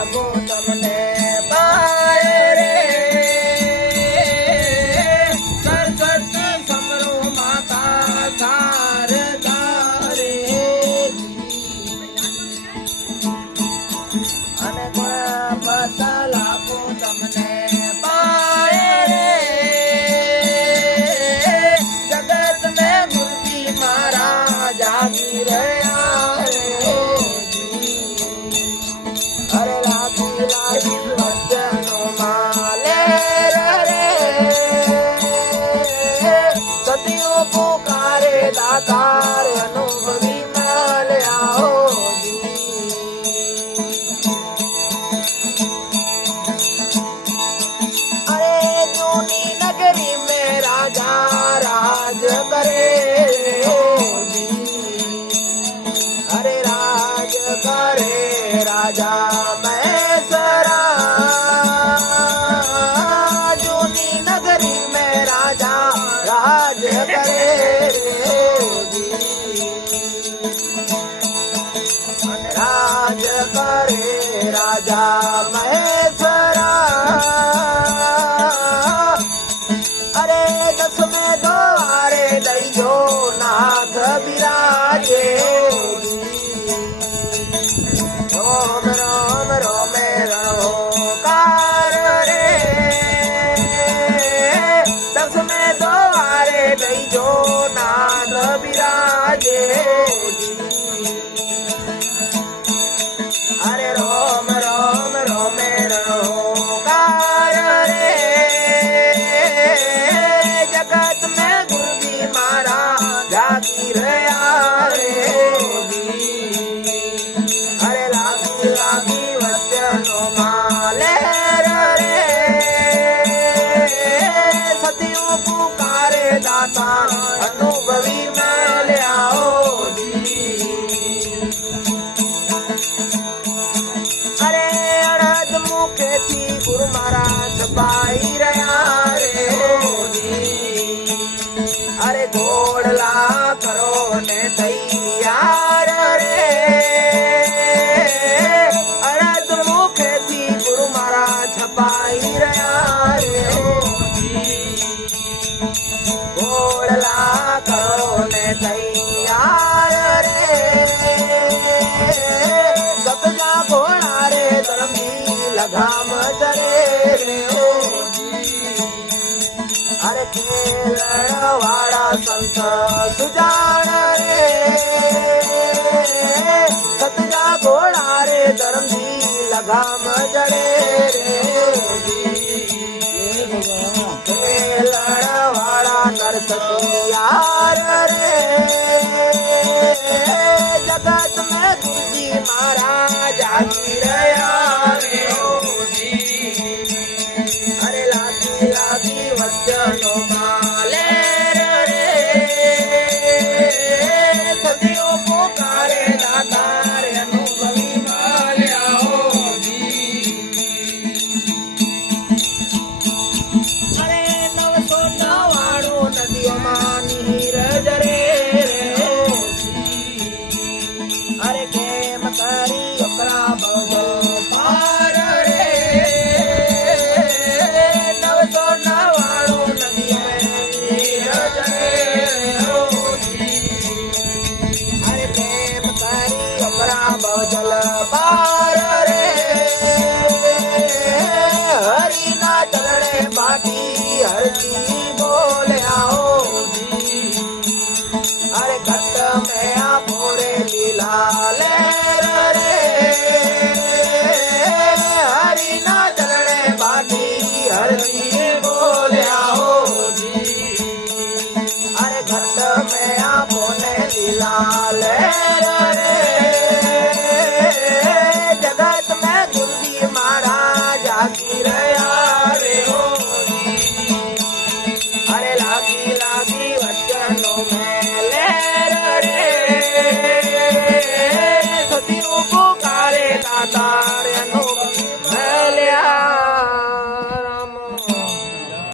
लागो तमने पाए रे सरस्वती समरो माता शारदा रे अने गणपत लागो तमने पाए रे जगत में गुरुजी महाराज जागी रहा अरे लागी लागी वचनो माले रे सतियों पुकारे दातार अनुभवी माल आओ जी अरे जूनी नगरी में राजा राज करे जी अरे राज करे राजा मैसरा जूनी नगरी में राजा राज करे राज करे राजा मैसरा अरे दस में दो आरे दैयो नाथ विराजे रोम रोम रोमे रणोकार रे दस में दो आरे दैयो नाथ विराजे अरे रोम रोम रोमे रणोकार रे जगत में गुरुजी महाराज जागी रहा रे अरे लागी लागी वचनो माले रे सतियों पुकारे दाता अनुभवी माल आओ जी अरे अड़द मुखे थी गुरु महाराज पाई रहा रे अरे घोड़ला करो ने तैयार रे अड़द मुखे थी गुरु महाराज छपाई रहा रे घोड़ला करो ने तैयार रे सतजा घोड़ा रे धर्मी लगाम चरे रे अरे खेलण वाला संत सुजान रे सतजा घोड़ा रे धर्म जी लगाम जड़े रे खेलण वाला नरसतियार रे जगत में गुरुजी महाराज जागी रहा रे अरे लागी लागी वचनो माले रे सदियों पुकारे दातार अनुभवी माल आओ जी अरे 999 नदियों मानी रजरे अरे केम करी ओकरा बगल पार रे 999 नदियों में रजरे अरे केम करी ओकरा बगल पार रे हरि ना चलने बाकी हरजी बोले आओ अरे घट में आपोरे लीला ले रे हरि ना चलने बाकी हरजी बोले आओ अरे घट में आपोने लीला ले